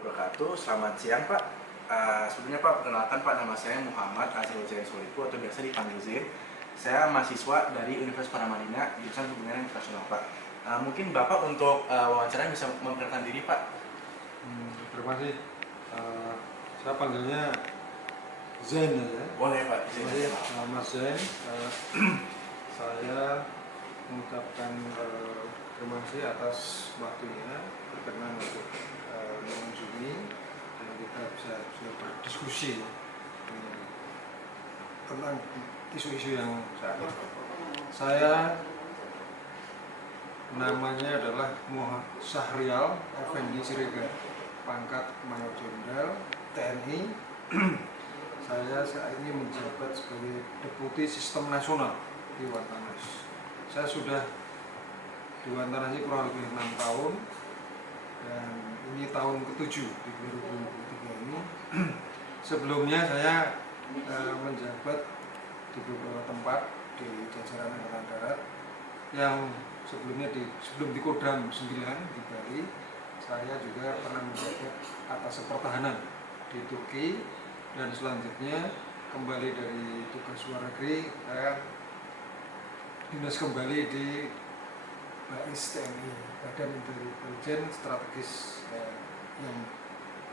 Wabarakatuh. Selamat siang Pak. Sebelumnya Pak, perkenalkan Pak, nama saya Muhammad Azrul Zain Soliku atau biasa dipanggil Zain. Saya mahasiswa dari Universitas Paramadina, jurusan Hubungan Internasional Pak. Mungkin Bapak untuk wawancara bisa memperkenalkan diri Pak. Terima kasih. Saya panggilnya Zain ya. Boleh Pak. Jadi nama Zain. Saya mengucapkan terima kasih atas waktunya berkenan untuk mengunjungi dan kita bisa berdiskusi tentang isu-isu yang saat ini. Saya namanya adalah Muhammad Syahrial Effendi Siregar, pangkat Mayor Jenderal TNI. Saya saat ini menjabat sebagai Deputi Sistem Nasional di Wantanas. Saya sudah di Wantanas ini kurang lebih 6 tahun dan ini tahun ke-7 di 2023 ini. Sebelumnya saya menjabat di beberapa tempat di jajaran Angkatan Darat yang sebelum di Kodam 9 di Bali. Saya juga pernah menjabat atas pertahanan di Turki dan selanjutnya kembali dari tugas luar negeri saya dinas kembali di BAIS TNI, Badan Intelijen Strategis yang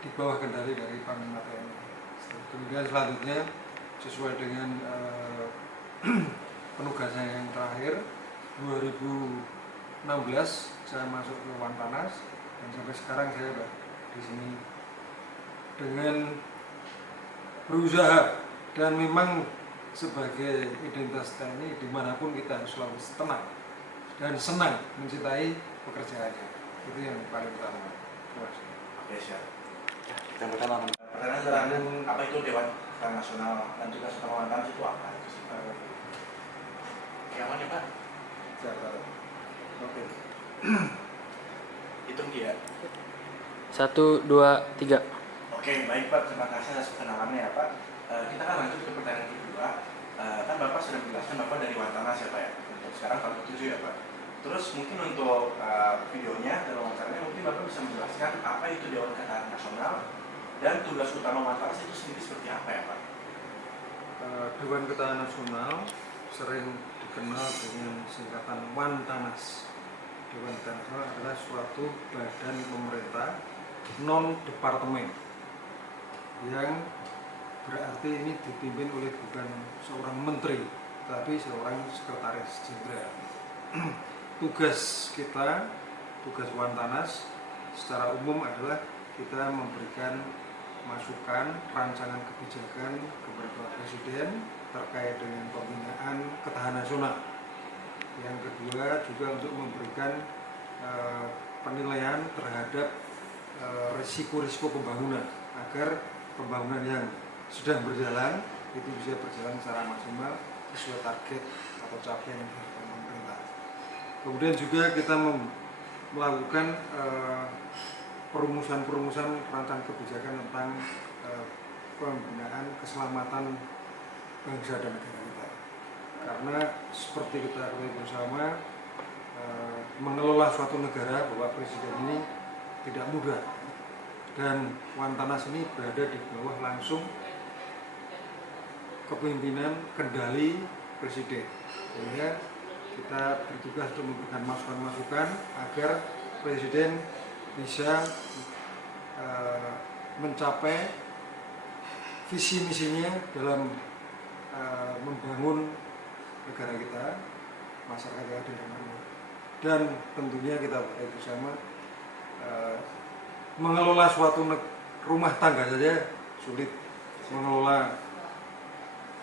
di bawah kendali dari Panglima TNI. Kemudian selanjutnya sesuai dengan penugasan yang terakhir 2016 saya masuk ke Wantanas dan sampai sekarang saya di sini dengan berusaha dan memang sebagai identitas TNI dimanapun kita harus selalu tenang dan senang mencintai pekerjaannya, itu yang paling utama. Terima kasih. Oke, siap. Yang pertama, pertanyaan apa itu Dewan Nasional dan tugas utama Wantanas itu apa? Itu sih Pak. Yang mana Pak? Siapa? Oke. Hitung dia. 1, 2, 3. Oke, baik Pak. Terima kasih atas perkenalannya ya Pak. Kita kan lanjut ke pertanyaan kedua. Kan Bapak sudah menjelaskan Bapak dari Wantanas ya Pak ya. Untuk sekarang tahun ke-7 ya Pak. Terus mungkin untuk videonya dan wawancaranya mungkin Bapak bisa menjelaskan apa itu Dewan Ketahanan Nasional dan tugas utama Wantanas itu sendiri seperti apa ya Pak? Dewan Ketahanan Nasional sering dikenal dengan singkatan Wantanas. Dewan Ketahanan Nasional adalah suatu badan pemerintah non-departemen yang berarti ini dipimpin oleh bukan seorang menteri tapi seorang sekretaris jenderal. Tugas kita, tugas Wantanas secara umum adalah kita memberikan masukan rancangan kebijakan kepada Bapak Presiden terkait dengan pembinaan ketahanan nasional. Yang kedua juga untuk memberikan penilaian terhadap risiko-risiko pembangunan agar pembangunan yang sedang berjalan itu bisa berjalan secara maksimal sesuai target atau capaian pemerintah. Kemudian juga kita melakukan perumusan rancangan kebijakan tentang pembinaan keselamatan bangsa dan negara kita. Karena seperti kita ketahui bersama, mengelola suatu negara Bapak Presiden ini tidak mudah dan Wantanas ini berada di bawah langsung kepemimpinan kendali Presiden, sehingga kita bertugas untuk memberikan masukan-masukan agar Presiden bisa mencapai visi misinya dalam membangun negara kita, masyarakat yang adil dan makmur. Dan tentunya kita bersama mengelola suatu rumah tangga saja sulit, mengelola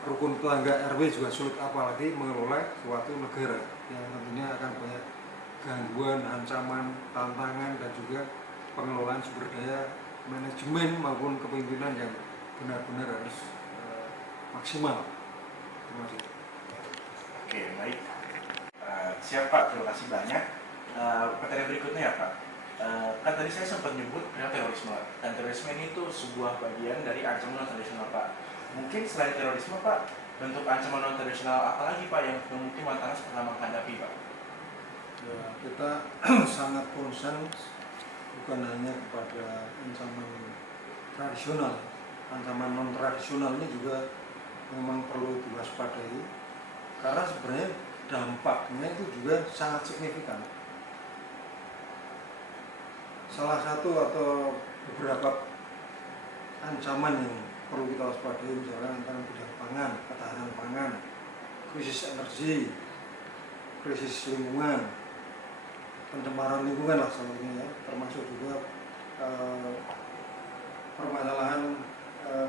rukun tetangga RW juga sulit, apalagi mengelola suatu negara yang tentunya akan banyak gangguan, ancaman, tantangan dan juga pengelolaan sumber daya, manajemen maupun kepemimpinan yang benar-benar harus maksimal. Terima kasih. Oke, baik. Siap Pak, terima kasih banyak. Pertanyaan berikutnya ya Pak. Kan tadi saya sempat nyebut terorisme, dan terorisme ini tuh sebuah bagian dari ancaman non-tradisional Pak. Mungkin selain terorisme Pak, bentuk ancaman non-tradisional apa lagi Pak yang mungkin Wantanas pernah menghadapi Pak? Ya, kita sangat concern bukan hanya kepada ancaman tradisional, ancaman non tradisional ini juga memang perlu diwaspadai karena sebenarnya dampaknya itu juga sangat signifikan. Salah satu atau beberapa ancaman yang perlu kita waspadai misalnya tentang bidang pangan, ketahanan pangan, krisis energi, krisis lingkungan, pencemaran lingkungan lah salahnya ya, termasuk juga permasalahan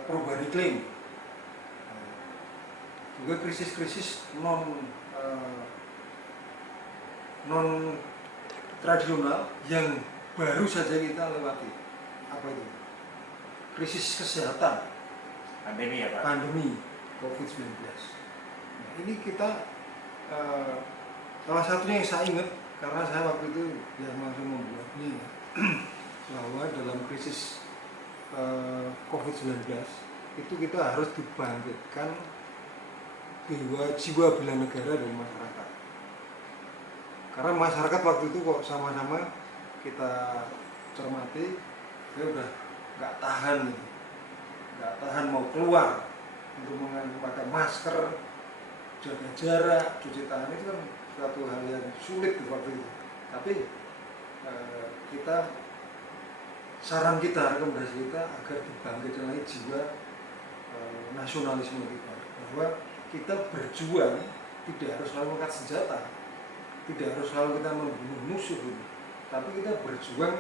perubahan iklim, juga krisis-krisis non tradisional yang baru saja kita lewati. Apa itu? Krisis kesehatan, Pandemi ya Pak? pandemi COVID-19. Nah, ini kita salah satunya yang saya ingat karena saya waktu itu yang langsung membuatnya bahwa dalam krisis COVID-19 itu kita harus dibangkitkan jiwa bela negara dari masyarakat. Karena masyarakat waktu itu kok sama-sama kita cermati, dia udah nggak tahan mau keluar untuk memakai masker, jaga jarak, cuci tangan, itu kan suatu hal yang sulit waktu itu. Tapi saran kita, rekomendasi kita agar dibangkitkan lagi jiwa nasionalisme kita, bahwa kita berjuang tidak harus selalu angkat senjata, tidak harus selalu kita membunuh musuh, tapi kita berjuang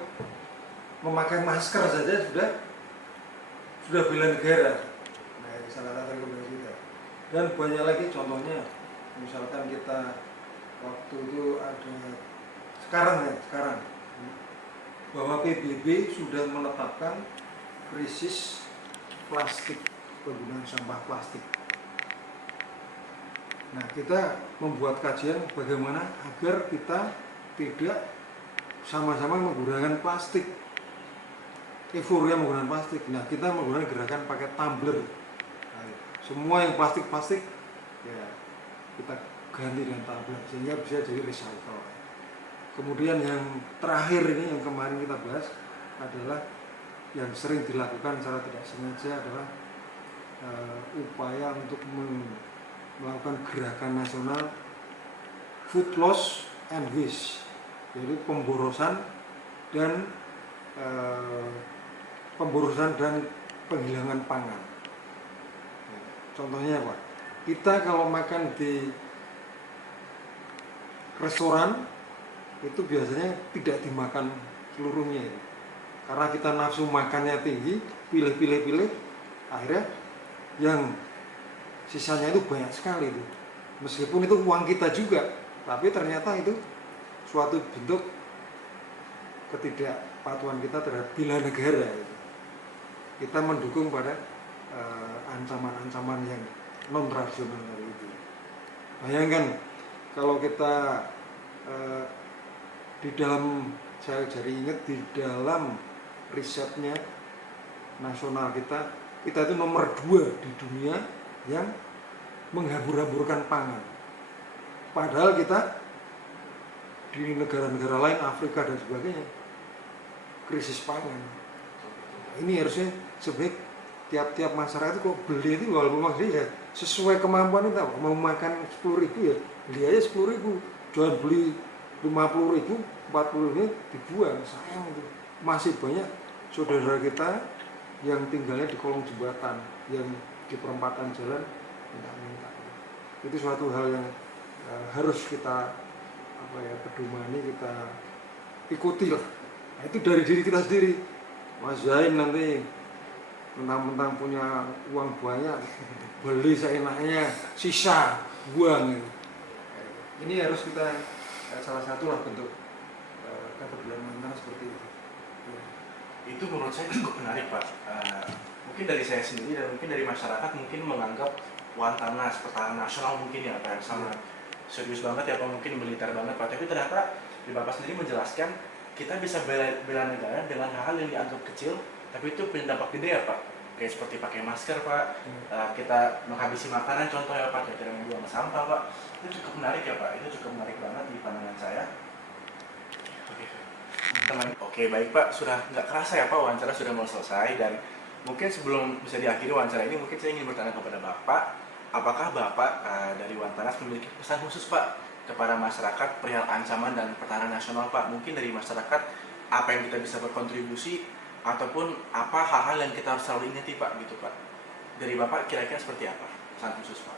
memakai masker saja sudah bela negara. Nah, ini salah satu rekomendasi kita. Dan banyak lagi contohnya, misalkan kita waktu itu ada sekarang bahwa PBB sudah menetapkan krisis plastik, penggunaan sampah plastik. Nah, kita membuat kajian bagaimana agar kita tidak sama-sama menggunakan plastik, euforia menggunakan plastik. Nah, kita menggunakan gerakan pakai tumbler. Nah, semua yang plastik ya kita ganti dengan tumbler sehingga bisa jadi recycle. Kemudian yang terakhir ini yang kemarin kita bahas adalah yang sering dilakukan secara tidak sengaja adalah upaya untuk melakukan gerakan nasional food loss and waste, yaitu pemborosan dan penghilangan pangan. Contohnya apa? Kita kalau makan di restoran itu biasanya tidak dimakan seluruhnya ya. Karena kita nafsu makannya tinggi, pilih, akhirnya yang sisanya itu banyak sekali itu. Meskipun itu uang kita juga, tapi ternyata itu suatu bentuk ketidakpatuhan kita terhadap bela negara gitu. Kita mendukung pada ancaman-ancaman yang non tradisional dari itu. Bayangkan kalau kita di dalam, saya jadi ingat di dalam risetnya nasional kita itu nomor 2 di dunia yang menghambur-hamburkan pangan. Padahal kita di negara-negara lain, Afrika dan sebagainya, krisis pangan. Ini harusnya sebaik tiap-tiap masyarakat itu kok beli itu walaupun maksudnya ya sesuai kemampuan itu, mau makan 10.000 ya beli aja 10.000, jangan beli 50.000, 40.000 dibuang, sayang itu. Masih banyak saudara kita yang tinggalnya di kolong jembatan, yang di perempatan jalan minta-minta. Itu suatu hal yang harus kita pedomani, kita ikuti lah. Nah, itu dari diri kita sendiri. Mas Zain nanti mentang-mentang punya uang banyak, beli seenaknya, sisa buang gitu. Ini harus kita salah satu lah bentuk kepedulian mental seperti itu. Itu menurut saya cukup menarik Pak. Mungkin dari saya sendiri dan mungkin dari masyarakat mungkin menganggap Wantanas pertahanan nasional mungkin ya Pak, yang sangat serius banget ya Pak, mungkin militer banget Pak. Tapi ternyata di Bapak sendiri menjelaskan kita bisa bela negara dengan hal-hal yang dianggap kecil, tapi itu punya dampak gede ya Pak. Kayak seperti pakai masker Pak, kita menghabisi makanan contohnya Pak, kita membuang sampah Pak. Itu cukup menarik ya Pak, itu cukup menarik banget di pandangan saya. Oke. teman. Oke, baik Pak, sudah nggak kerasa ya Pak, wawancara sudah mau selesai. Dan mungkin sebelum bisa diakhiri wawancara ini, mungkin saya ingin bertanya kepada Bapak, apakah Bapak dari Wantanas memiliki pesan khusus Pak kepada masyarakat perihal ancaman dan pertahanan nasional Pak? Mungkin dari masyarakat apa yang kita bisa berkontribusi, ataupun apa hal-hal yang kita harus selalu ingati Pak gitu Pak. Dari Bapak kira-kira seperti apa pesan khusus Pak?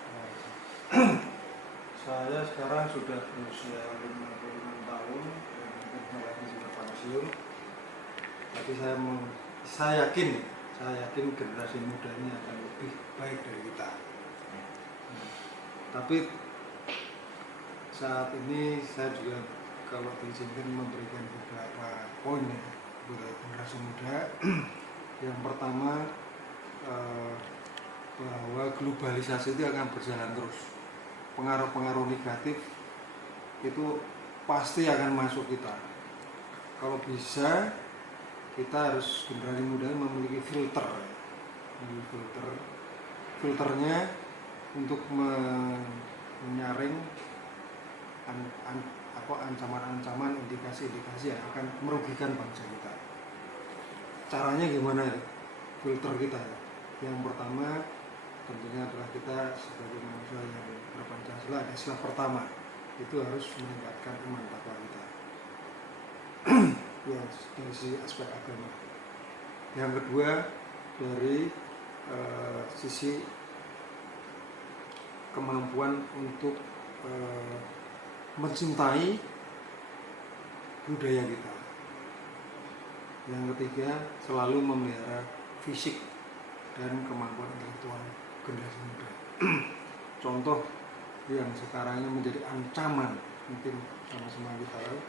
Saya sekarang sudah berusia 56 tahun, dan mungkin lagi sudah pensiun. Tapi saya yakin generasi muda ini akan lebih baik dari kita. Tapi saat ini saya juga kalau diizinkan memberikan beberapa poin ya buat generasi muda. Yang pertama, bahwa globalisasi itu akan berjalan terus. Pengaruh-pengaruh negatif itu pasti akan masuk kita. Kalau bisa, kita harus generasi muda memiliki filter. Filternya untuk menyaring ancaman-ancaman, indikasi-indikasi yang akan merugikan bangsa kita. Caranya gimana ya? Filter kita ya. Yang pertama tentunya adalah kita sebagai manusia yang berpancasila, Islam pertama itu harus meningkatkan iman takwa kita. Ya, dari sisi aspek agama. Yang kedua dari sisi kemampuan untuk mencintai budaya kita. Yang ketiga selalu memelihara fisik dan kemampuan intelektual generasi muda. Contoh yang sekarang ini menjadi ancaman, mungkin sama-sama kita tahu,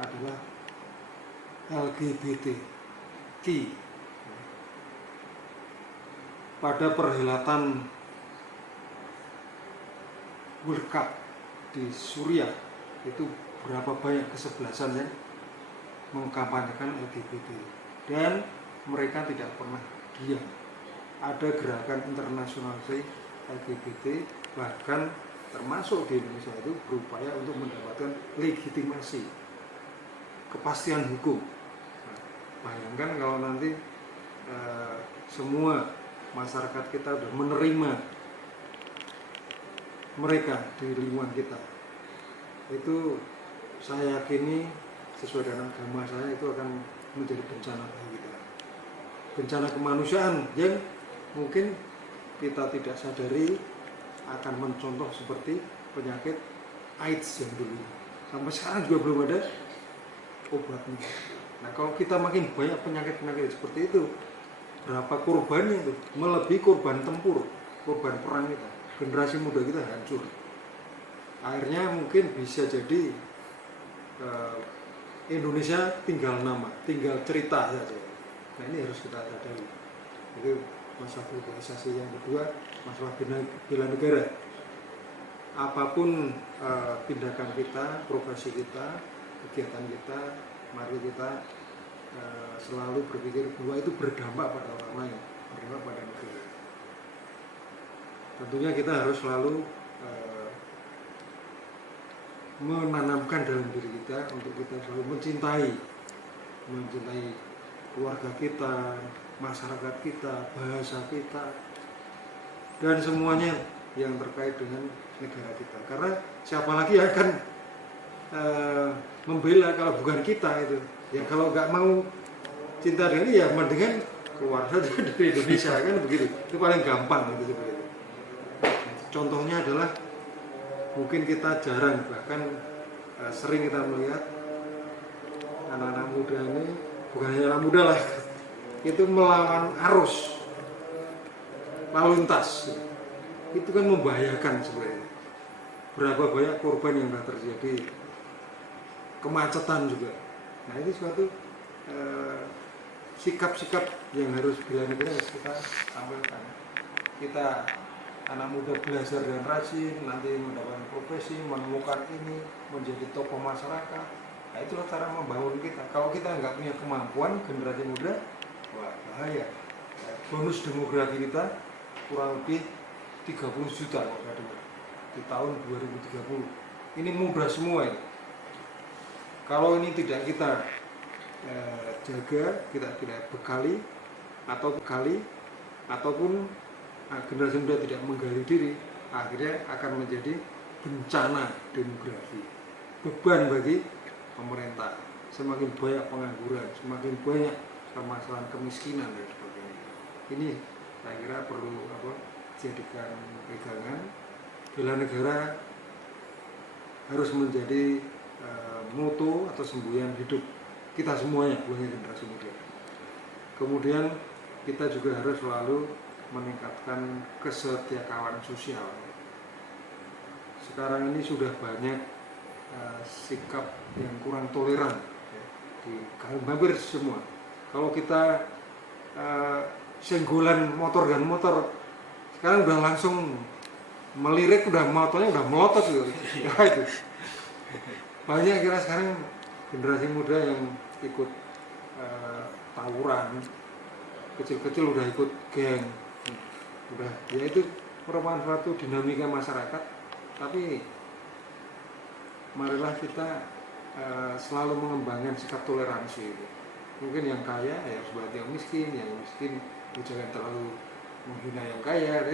adalah LGBTQ. Pada perhelatan World Cup di Suriah itu berapa banyak kesebelasan yang mengkampanyekan LGBT, dan mereka tidak pernah diam. Ada gerakan internasionalisasi LGBT, bahkan termasuk di Indonesia itu berupaya untuk mendapatkan legitimasi, kepastian hukum. Nah, bayangkan kalau nanti semua masyarakat kita sudah menerima mereka di lingkungan kita, itu saya yakini sesuai dengan agama saya itu akan menjadi bencana bagi kita, bencana kemanusiaan yang mungkin kita tidak sadari akan mencontoh seperti penyakit AIDS yang dulu. Sampai sekarang juga belum ada obatnya. Nah, kalau kita makin banyak penyakit-penyakit seperti itu, berapa korbannya itu? Melebihi korban tempur, korban perang kita. Generasi muda kita hancur. Akhirnya mungkin bisa jadi Indonesia tinggal nama, tinggal cerita saja. Nah, ini harus kita sadari. Itu masalah globalisasi. Yang kedua, masalah bela negara. Apapun tindakan kita, profesi kita, kegiatan kita, mari kita selalu berpikir bahwa itu berdampak pada orang lain, berdampak pada negara. Tentunya kita harus selalu menanamkan dalam diri kita untuk kita selalu mencintai keluarga kita, masyarakat kita, bahasa kita, dan semuanya yang terkait dengan negara kita. Karena siapa lagi yang akan membela kalau bukan kita itu? Ya kalau nggak mau cinta dengan ini ya mendingan keluar saja dari Indonesia, kan begitu. Itu paling gampang gitu seperti itu. Contohnya adalah mungkin kita jarang, bahkan sering kita melihat anak-anak muda ini, bukan hanya anak muda lah, itu melawan arus lalu lintas. Itu kan membahayakan sebenarnya. Berapa banyak korban yang sudah terjadi, kemacetan juga. Nah, ini suatu sikap-sikap yang harus bela negara kita sampaikan. Kita anak muda belajar dengan rajin, nanti mendapatkan profesi, menemukan ini, menjadi tokoh masyarakat. Nah, itulah cara membangun kita. Kalau kita nggak punya kemampuan, generasi muda, wah bahaya. Bonus demografi kita kurang lebih 30 juta di tahun 2030. Ini muda semua ini. Kalau ini tidak kita jaga, kita tidak bekali ataupun generasi muda tidak menggali diri, akhirnya akan menjadi bencana demografi, beban bagi pemerintah. Semakin banyak pengangguran, semakin banyak permasalahan kemiskinan dan sebagainya. Ini saya kira perlu jadikan pegangan. Bela negara harus menjadi moto atau semboyan hidup kita semuanya, bukan generasi muda. Kemudian kita juga harus selalu meningkatkan kesetiakawanan sosial. Sekarang ini sudah banyak sikap yang kurang toleran di hampir semua. Kalau kita senggolan motor dan motor, sekarang udah langsung melirik, udah motornya udah melotot gitu. Ya, itu. Banyak kira sekarang generasi muda yang ikut tawuran, kecil-kecil udah ikut geng, udah ya itu merupakan suatu dinamika masyarakat. Tapi marilah kita selalu mengembangkan sikap toleransi itu. Mungkin yang kaya ya harus bantu yang miskin jangan terlalu menghina yang kaya.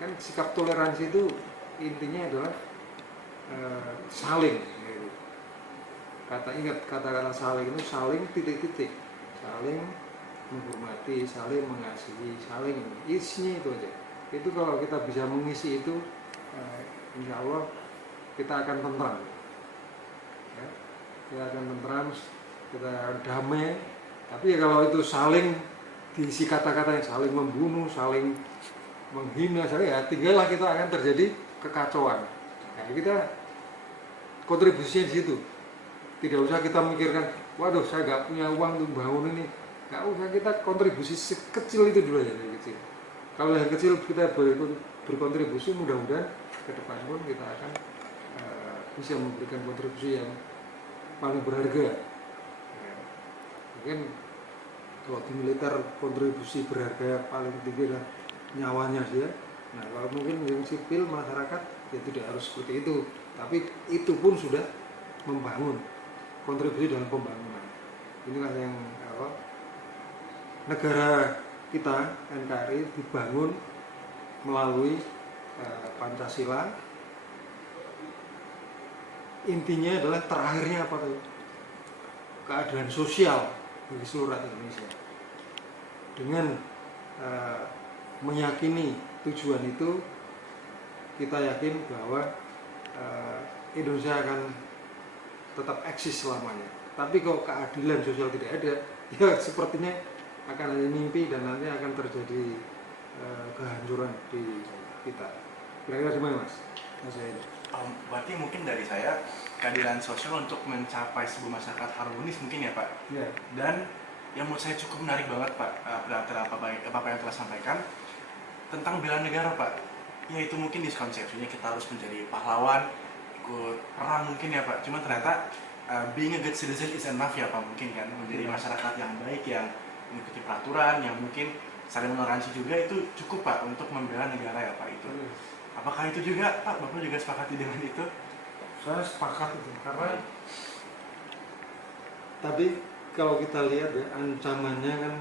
Kan sikap toleransi itu intinya adalah saling. Kata-kata saling itu saling titik-titik, saling menghormati, saling mengasihi, saling isinya itu aja. Itu kalau kita bisa mengisi itu, insya Allah kita akan tentram. Ya, kita akan tentram, kita damai. Tapi ya kalau itu saling diisi kata-kata yang saling membunuh, saling menghina, ya tinggallah kita akan terjadi kekacauan. Nah, kita kontribusinya di situ. Tidak usah kita mikirkan, waduh saya nggak punya uang untuk bangun ini. Nggak usah, kita kontribusi sekecil itu dulu ya, dari kecil. Kalau yang kecil kita berkontribusi, mudah-mudahan ke depan pun kita akan bisa memberikan kontribusi yang paling berharga. Ya. Mungkin kalau di militer kontribusi berharga paling tinggi adalah nyawanya sih ya. Nah kalau mungkin yang sipil masyarakat ya tidak harus seperti itu, tapi itu pun sudah membangun, kontribusi dalam pembangunan. Inilah yang negara kita NKRI dibangun melalui Pancasila. Intinya adalah terakhirnya apa tuh? Keadilan sosial bagi seluruh rakyat Indonesia. Dengan meyakini tujuan itu, kita yakin bahwa Indonesia akan tetap eksis selamanya. Tapi kalau keadilan sosial tidak ada, ya sepertinya akan ada mimpi dan nanti akan terjadi kehancuran di kita. Kira-kira gimana Mas? Berarti mungkin dari saya keadilan sosial untuk mencapai sebuah masyarakat harmonis mungkin ya Pak. Ya. Dan yang menurut saya cukup menarik banget Pak, apa yang telah sampaikan tentang bela negara Pak. Yaitu mungkin miskonsepsinya kita harus menjadi pahlawan, ikut perang mungkin ya Pak. Cuma ternyata being a good citizen is enough ya Pak, mungkin kan menjadi masyarakat yang baik, yang mengikuti peraturan, yang mungkin saling mentoleransi juga, itu cukup Pak untuk membela negara ya Pak itu. Apakah itu juga Pak, Bapak juga sepakati dengan itu? Saya sepakat itu, karena tadi kalau kita lihat ya ancamannya kan,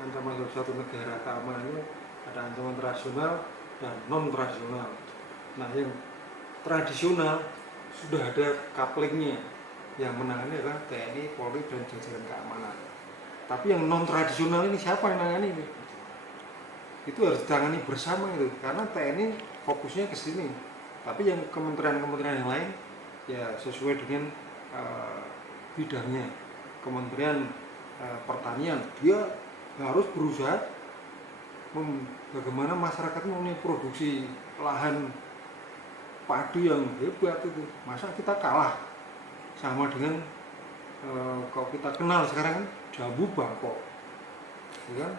ancaman suatu negara keamanannya ada ancaman tradisional dan non tradisional. Nah yang tradisional sudah ada couplingnya, yang menangani adalah TNI, Polri dan jajaran keamanan. Tapi yang non tradisional ini siapa yang menangani ini? Itu harus ditangani bersama itu, karena TNI fokusnya ke sini. Tapi yang kementerian-kementerian yang lain ya sesuai dengan bidangnya. Kementerian Pertanian dia harus berusaha bagaimana masyarakat mempunyai produksi lahan padi yang hebat itu. Masa kita kalah sama dengan kalau kita kenal sekarang kan jambu Bangkok, ya kan?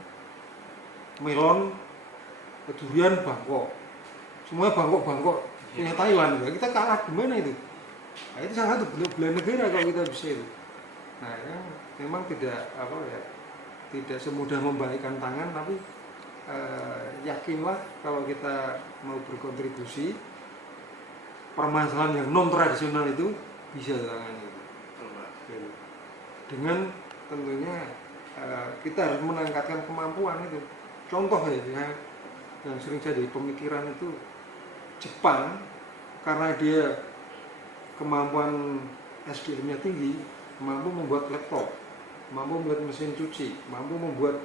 Melon, durian Bangkok, semuanya Bangkok punya Thailand ya. Kita kalah gimana itu? Nah, itu salah satu bela negara kalau kita bisa itu. Nah ya, memang tidak tidak semudah membalikkan tangan, tapi yakinlah kalau kita mau berkontribusi, permasalahan yang non tradisional itu bisa ditangani dengan tentunya kita harus meningkatkan kemampuan itu. Contoh ya, yang sering jadi pemikiran itu Jepang, karena dia kemampuan SDM-nya tinggi, mampu membuat laptop, mampu membuat mesin cuci, mampu membuat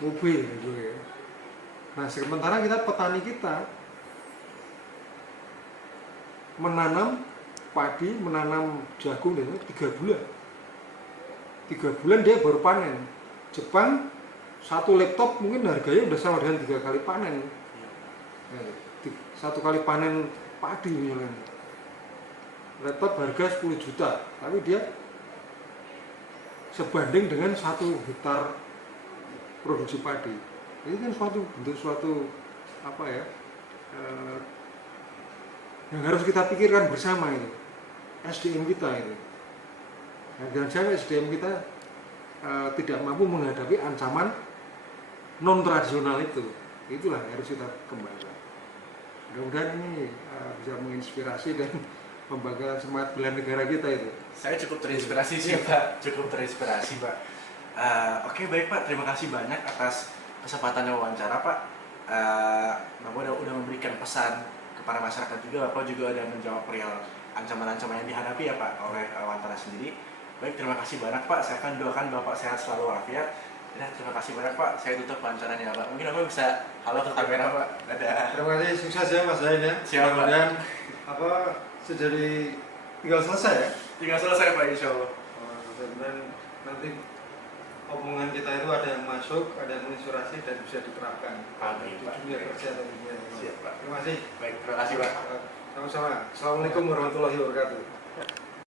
mobil gitu ya. Nah sementara kita petani kita menanam padi, menanam jagung dan 3 bulan. 3 bulan dia baru panen. Jepang satu laptop mungkin harganya udah sama dengan 3 kali panen. 1 kali panen padi misalnya. Laptop harga 10 juta, tapi dia sebanding dengan 1 hektar produksi padi. Ini kan bentuk suatu apa ya? Yang harus kita pikirkan bersama itu. SDM kita itu. Nah, jangan sampai SDM kita tidak mampu menghadapi ancaman non tradisional itu. Itulah yang harus kita kembangkan. Mudah-mudahan ini bisa menginspirasi dan membanggakan semangat bela negara kita itu. Saya cukup terinspirasi sih Pak, cukup terinspirasi Pak. Oke baik Pak, terima kasih banyak atas kesempatan wawancara Pak. Bapak udah memberikan pesan kepada masyarakat juga, Bapak juga udah menjawab perihal ancaman-ancaman yang dihadapi ya Pak oleh Wantara sendiri. Baik, terima kasih banyak Pak. Saya akan doakan Bapak sehat selalu walafiat. Ya, terima kasih banyak Pak. Saya tutup wawancaranya Pak. Mungkin Bapak bisa halo ke kamera Pak. Dadah. Terima kasih, sukses ya Mas Zain ya. Siap Pak. Dan sejadi tinggal selesai ya. Tinggal selesai Pak, insya Allah. Dan nanti omongan kita itu ada yang masuk, ada yang menginspirasi dan bisa diterapkan Amin, di Pak. dunia kerja atau dunia. Siap Pak. Terima kasih. Baik, terima kasih Pak. Sama-sama. Assalamualaikum warahmatullahi wabarakatuh.